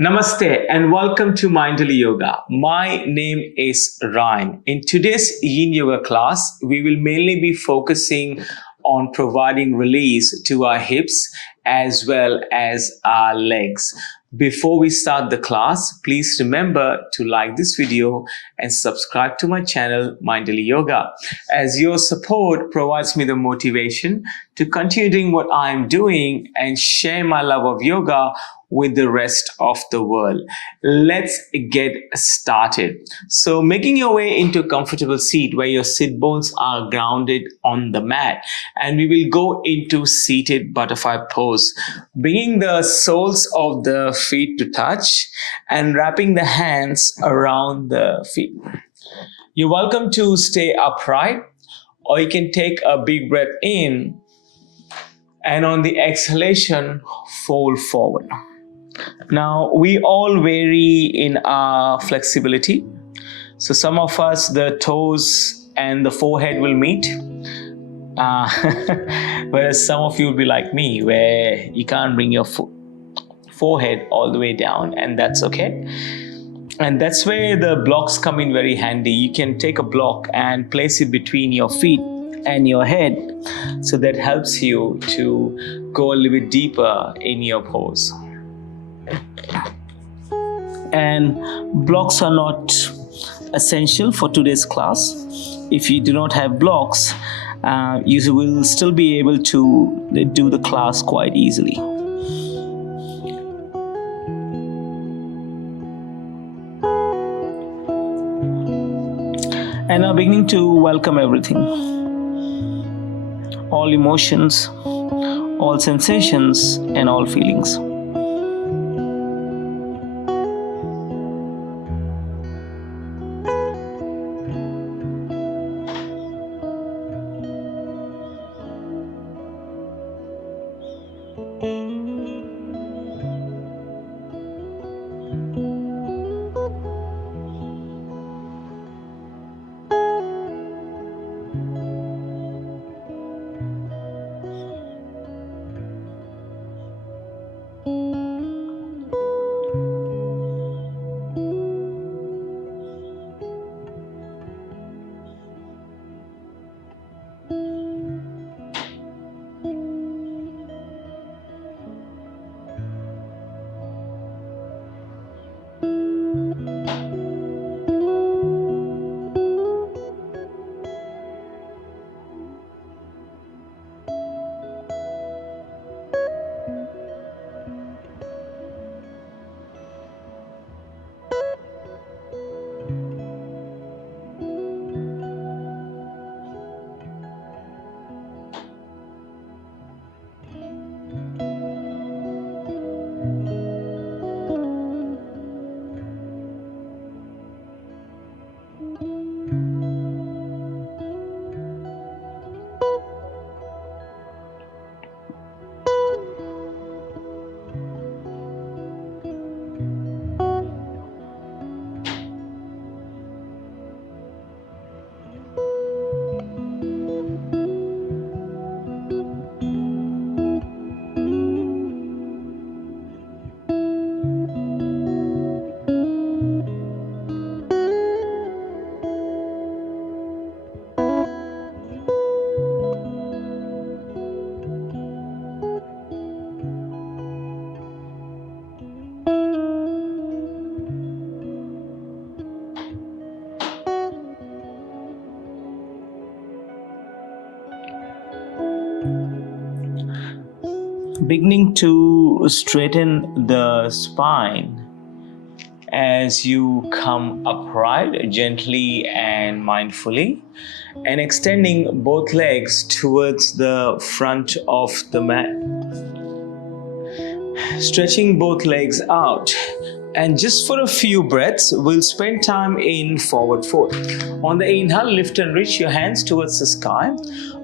Namaste and welcome to Mindful Yoga. My name is Ryan. In today's Yin Yoga class, we will mainly be focusing on providing release to our hips as well as our legs. Before we start the class, please remember to like this video and subscribe to my channel, Mindful Yoga, as your support provides me the motivation to continue doing what I am doing and share my love of yoga with the rest of the world. Let's get started. So making your way into a comfortable seat where your sit bones are grounded on the mat, and we will go into seated butterfly pose, bringing the soles of the feet to touch and wrapping the hands around the feet. You're welcome to stay upright, or you can take a big breath in and on the exhalation fold forward. Now, we all vary in our flexibility. So some of us, the toes and the forehead will meet. Whereas some of you will be like me, where you can't bring your forehead all the way down, and that's okay. And that's where the blocks come in very handy. You can take a block and place it between your feet and your head. So that helps you to go a little bit deeper in your pose. And blocks are not essential for today's class. If you do not have blocks, you will still be able to do the class quite easily. And now beginning to welcome everything. All emotions, all sensations, and all feelings. Beginning to straighten the spine as you come upright gently and mindfully, and extending both legs towards the front of the mat. Stretching both legs out. And just for a few breaths, we'll spend time in forward fold. On the inhale, lift and reach your hands towards the sky.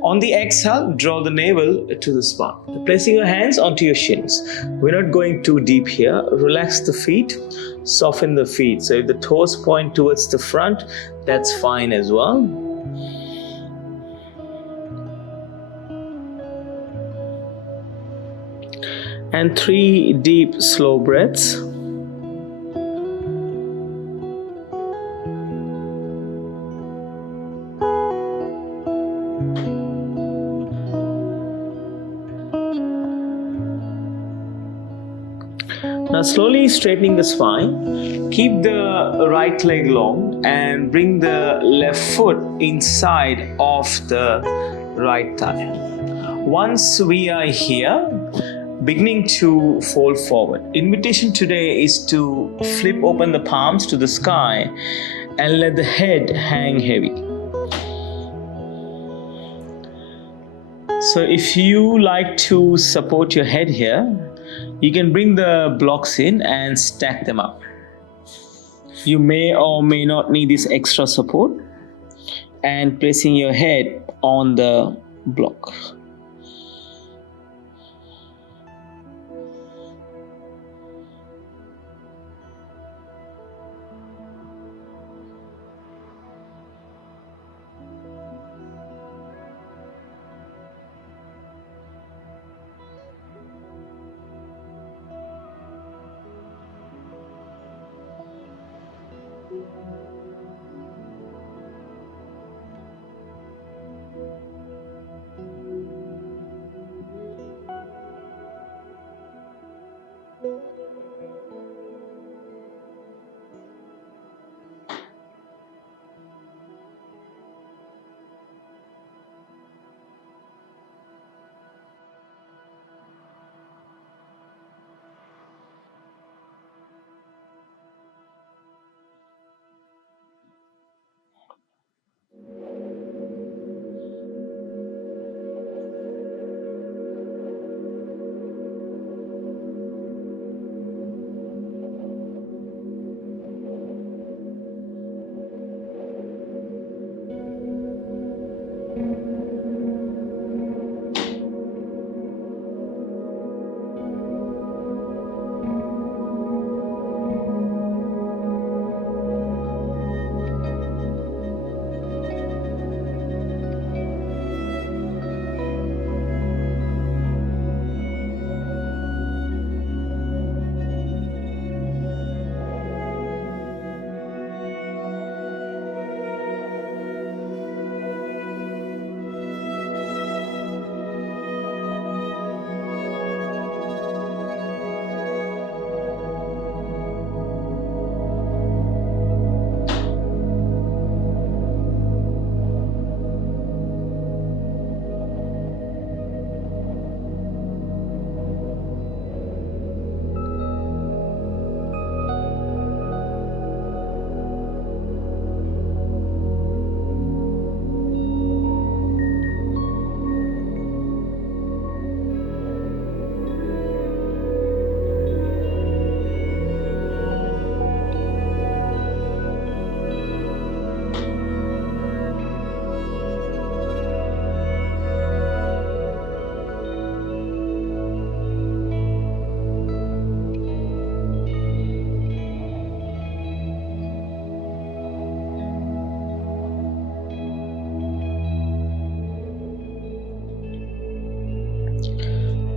On the exhale, draw the navel to the spine. Placing your hands onto your shins. We're not going too deep here. Relax the feet, soften the feet. So if the toes point towards the front, that's fine as well. And 3 deep, slow breaths. Now slowly straightening the spine, keep the right leg long and bring the left foot inside of the right thigh. Once we are here, beginning to fold forward. Invitation today is to flip open the palms to the sky and let the head hang heavy. So if you like to support your head here, you can bring the blocks in and stack them up. You may or may not need this extra support, and placing your head on the block.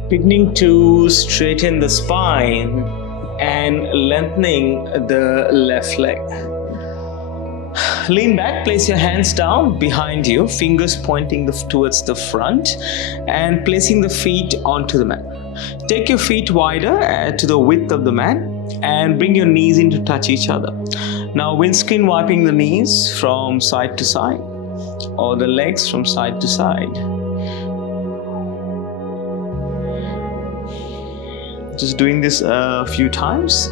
Beginning to straighten the spine and lengthening the left leg. Lean back, place your hands down behind you, fingers pointing towards the front, and placing the feet onto the mat. Take your feet wider to the width of the mat and bring your knees in to touch each other. Now windscreen wiping the knees from side to side or the legs from side to side. Just doing this a few times.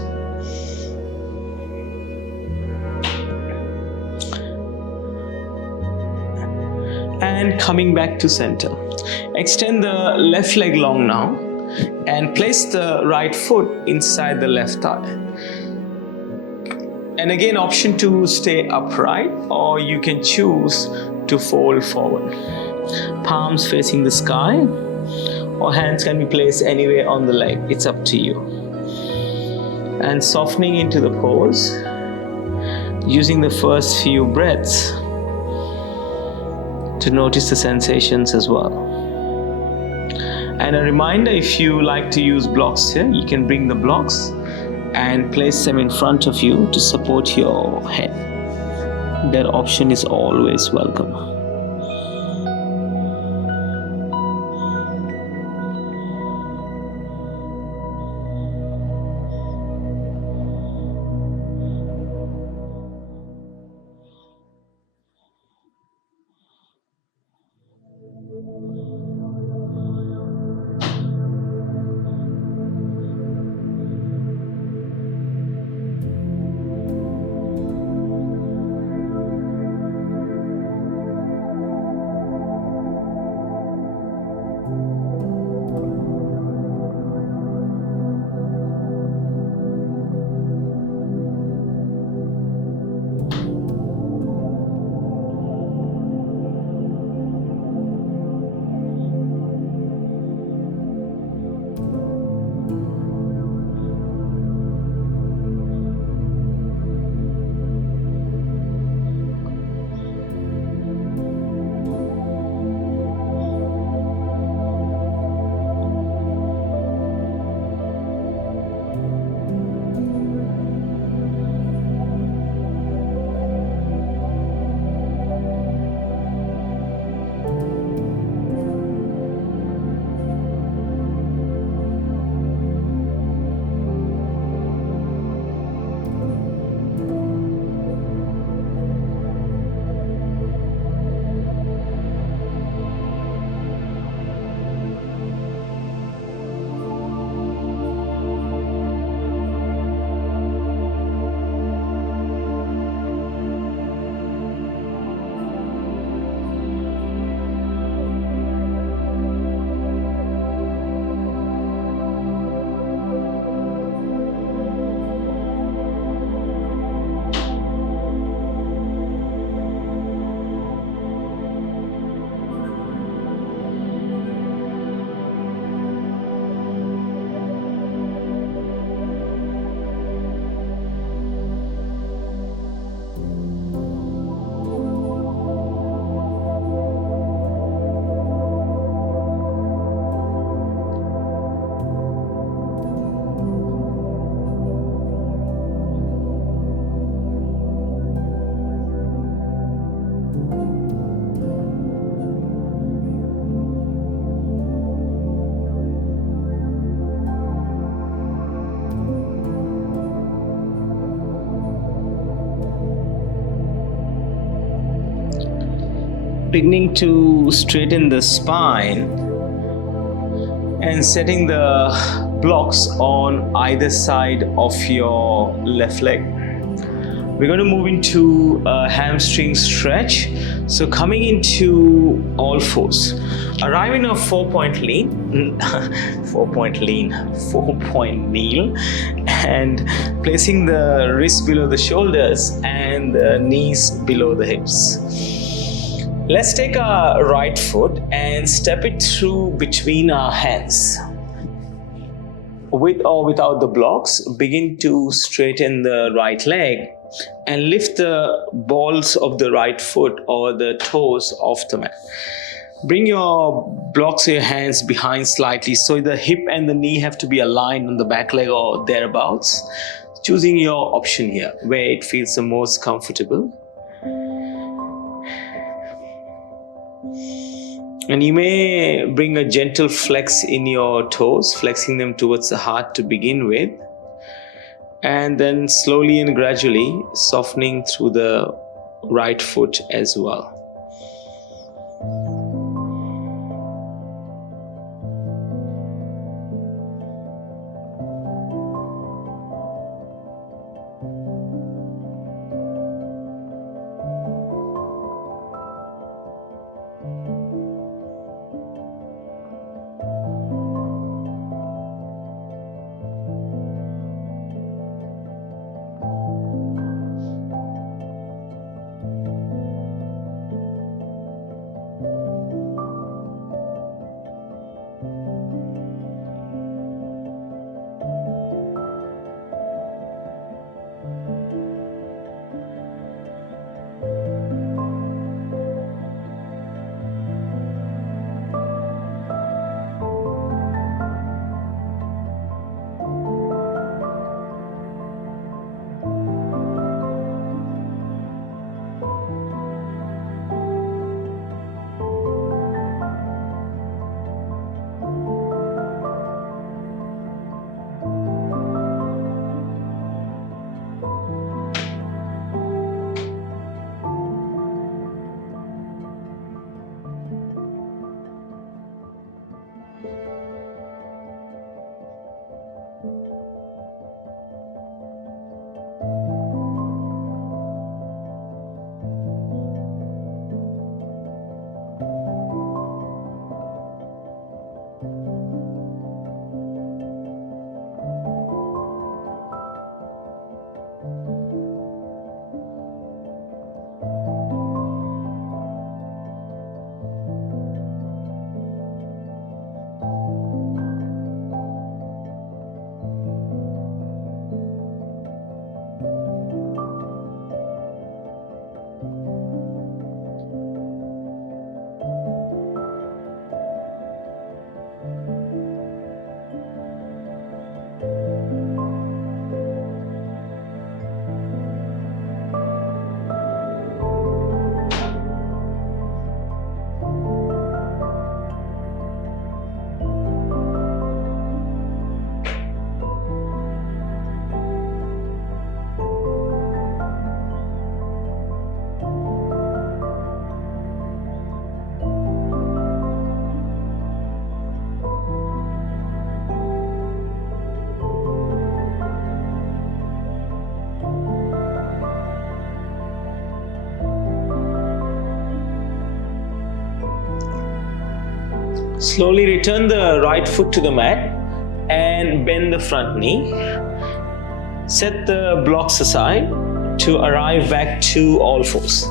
And coming back to center. Extend the left leg long now and place the right foot inside the left thigh. And again, option to stay upright, or you can choose to fold forward. Palms facing the sky, or hands can be placed anywhere on the leg. It's up to you. And softening into the pose, using the first few breaths to notice the sensations as well. And a reminder, if you like to use blocks here, you can bring the blocks and place them in front of you to support your head. That option is always welcome. beginning to straighten the spine and setting the blocks on either side of your left leg. We're going to move into a hamstring stretch. So coming into all fours, arriving a 4-point lean, 4-point kneel, and placing the wrists below the shoulders and the knees below the hips. Let's take our right foot and step it through between our hands. With or without the blocks, begin to straighten the right leg and lift the balls of the right foot or the toes off the mat. Bring your blocks of your hands behind slightly, so the hip and the knee have to be aligned on the back leg or thereabouts. Choosing your option here, where it feels the most comfortable. And you may bring a gentle flex in your toes, flexing them towards the heart to begin with. And then slowly and gradually softening through the right foot as well. Slowly return the right foot to the mat and bend the front knee. Set the blocks aside to arrive back to all fours.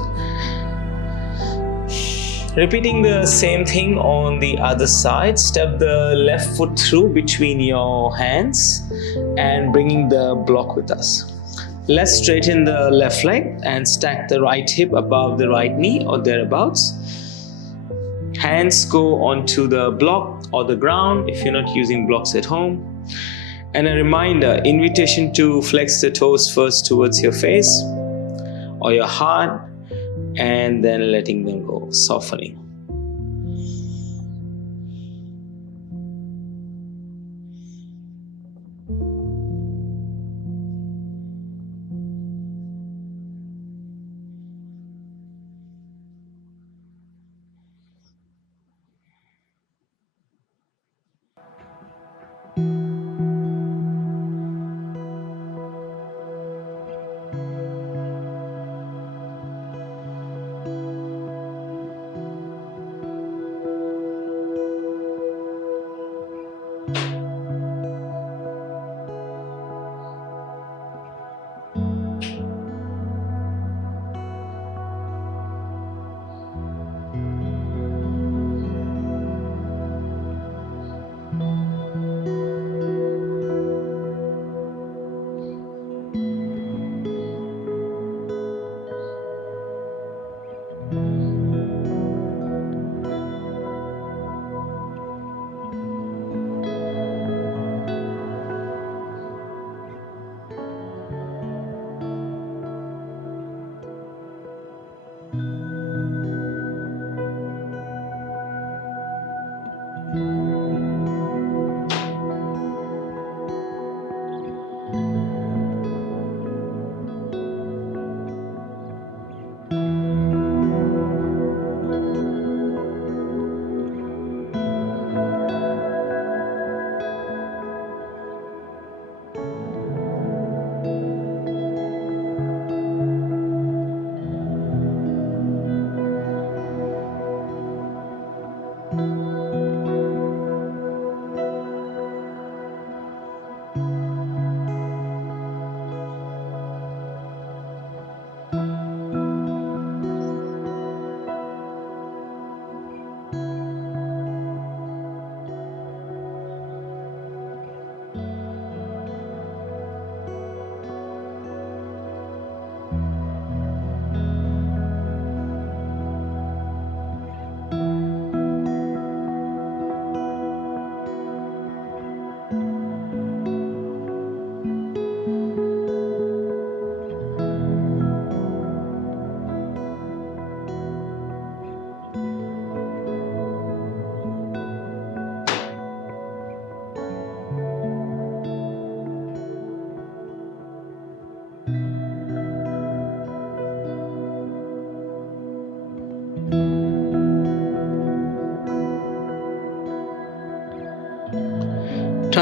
Repeating the same thing on the other side. Step the left foot through between your hands and bringing the block with us. Let's straighten the left leg and stack the right hip above the right knee or thereabouts. Hands go onto the block or the ground if you're not using blocks at home. And a reminder, invitation to flex the toes first towards your face or your heart, and then letting them go, softening.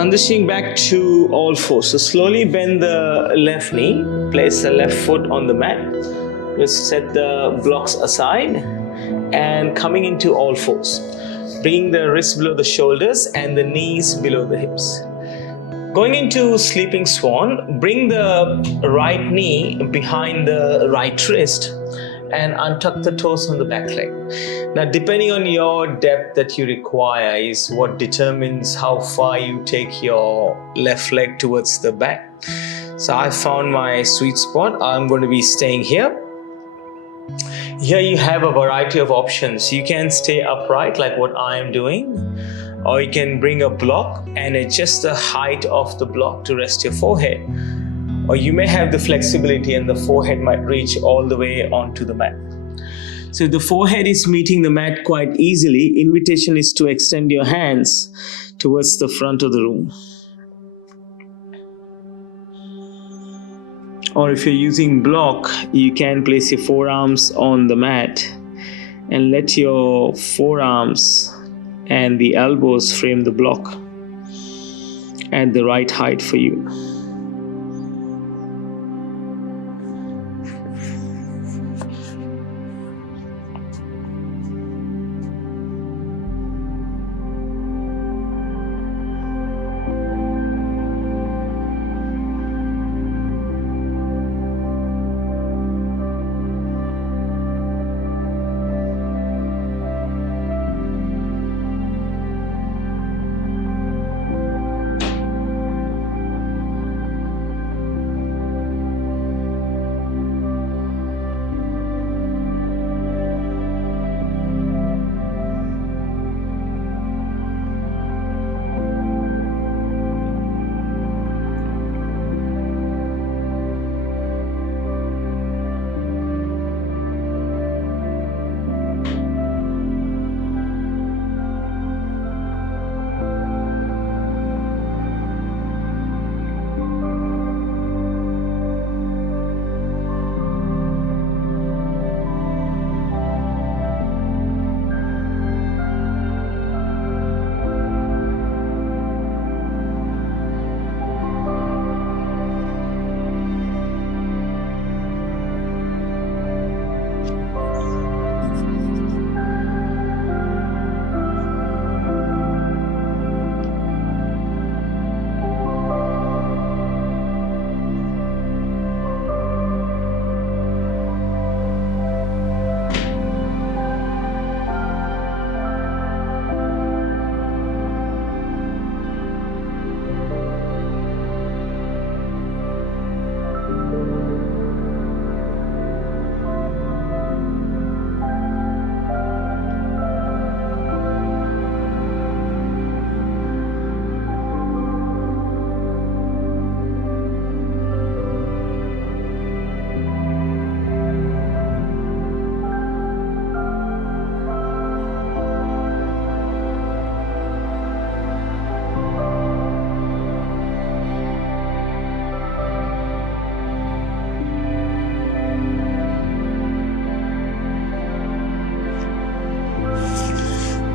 transitioning back to all fours. So slowly bend the left knee, place the left foot on the mat. Just set the blocks aside and coming into all fours. Bringing the wrists below the shoulders and the knees below the hips. Going into sleeping swan, bring the right knee behind the right wrist and untuck the toes on the back leg. Now, depending on your depth that you require is what determines how far you take your left leg towards the back. So I found my sweet spot. I'm going to be staying here. Here you have a variety of options. You can stay upright like what I am doing, or you can bring a block and adjust the height of the block to rest your forehead. Or you may have the flexibility and the forehead might reach all the way onto the mat. So if the forehead is meeting the mat quite easily, invitation is to extend your hands towards the front of the room. Or if you're using block, you can place your forearms on the mat and let your forearms and the elbows frame the block at the right height for you.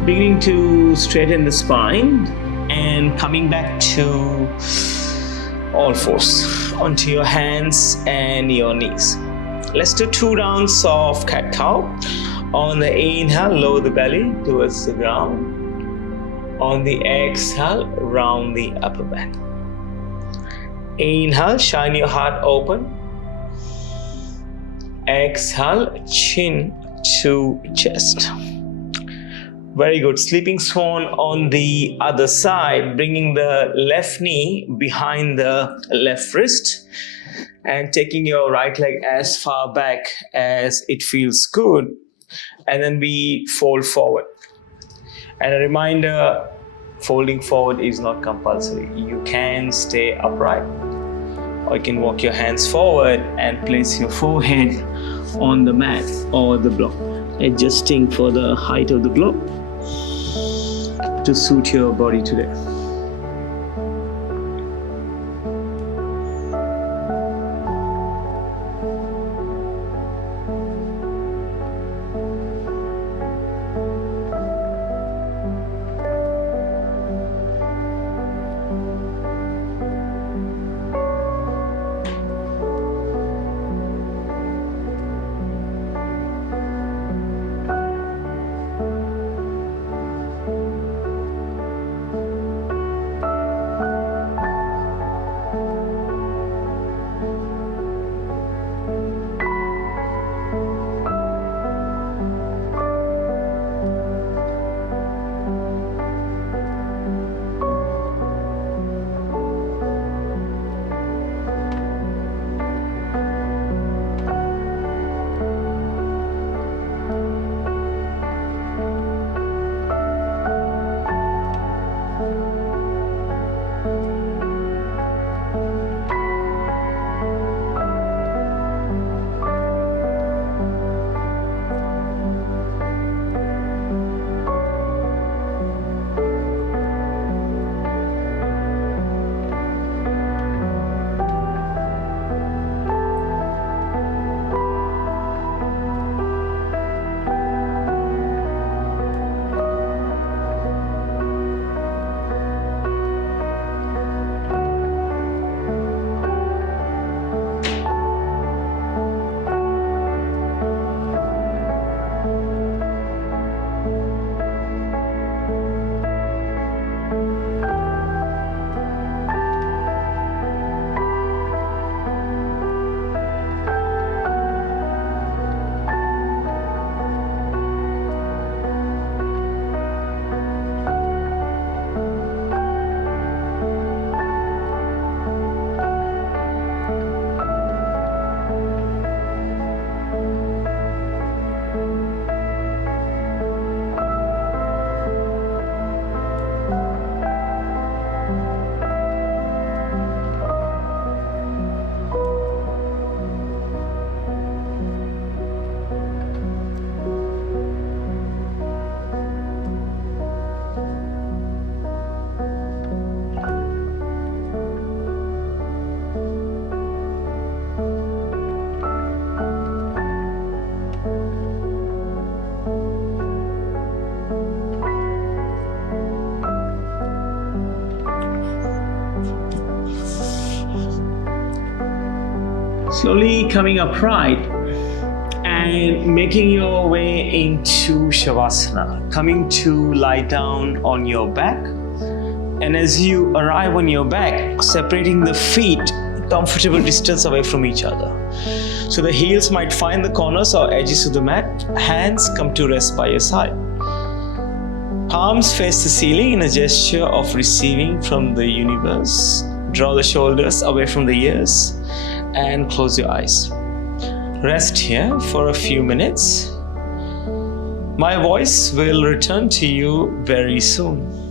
Beginning to straighten the spine and coming back to all fours onto your hands and your knees. Let's do 2 rounds of cat-cow. On the inhale, lower the belly towards the ground. On the exhale, round the upper back. Inhale, shine your heart open. Exhale, chin to chest. Very good. Sleeping swan on the other side, bringing the left knee behind the left wrist and taking your right leg as far back as it feels good. And then we fold forward. And a reminder, folding forward is not compulsory. You can stay upright, or you can walk your hands forward and place your forehead on the mat or the block, adjusting for the height of the block to suit your body today. Slowly coming upright and making your way into Shavasana, coming to lie down on your back. And as you arrive on your back, separating the feet comfortable distance away from each other. So the heels might find the corners or edges of the mat. Hands come to rest by your side. Palms face the ceiling in a gesture of receiving from the universe. Draw the shoulders away from the ears and close your eyes. Rest here for a few minutes. My voice will return to you very soon.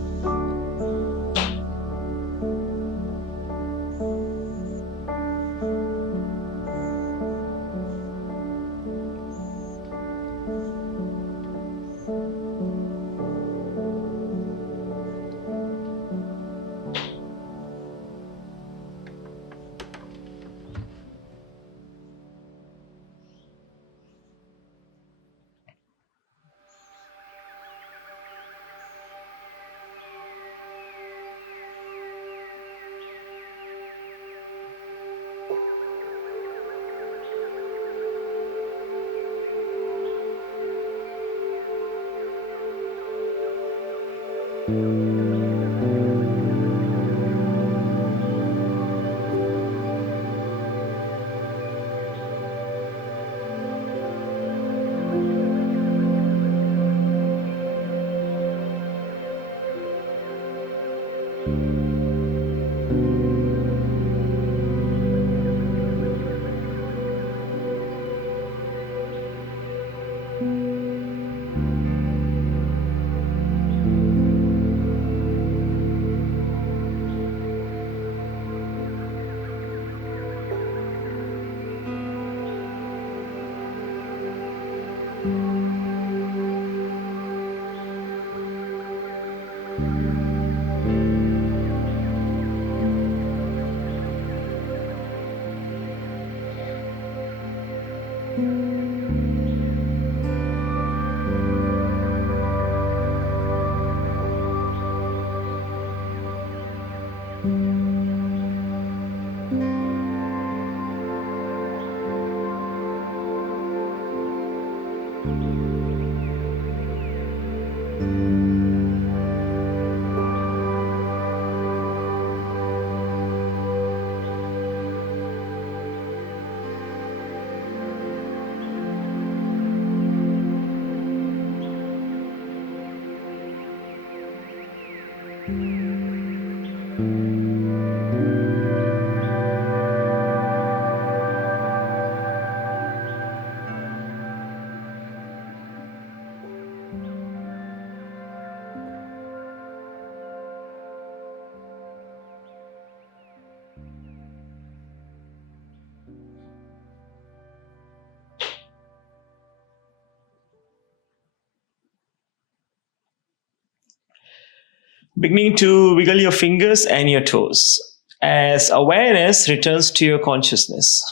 Beginning to wiggle your fingers and your toes as awareness returns to your consciousness.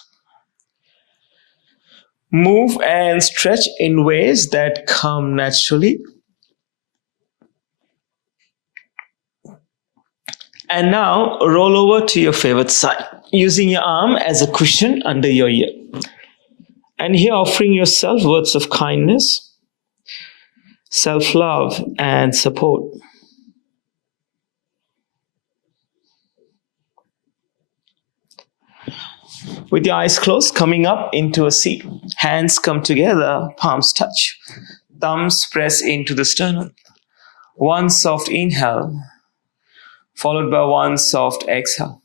Move and stretch in ways that come naturally. And now roll over to your favorite side, using your arm as a cushion under your ear. And here offering yourself words of kindness, self-love, and support. With your eyes closed, coming up into a seat. Hands come together, palms touch. Thumbs press into the sternum. One soft inhale, followed by one soft exhale.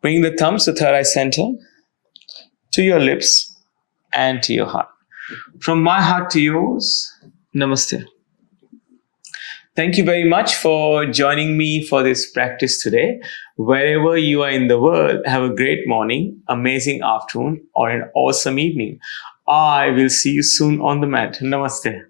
Bring the thumbs to third eye center, to your lips, and to your heart. From my heart to yours, Namaste. Thank you very much for joining me for this practice today. Wherever you are in the world, have a great morning, amazing afternoon, or an awesome evening. I will see you soon on the mat. Namaste.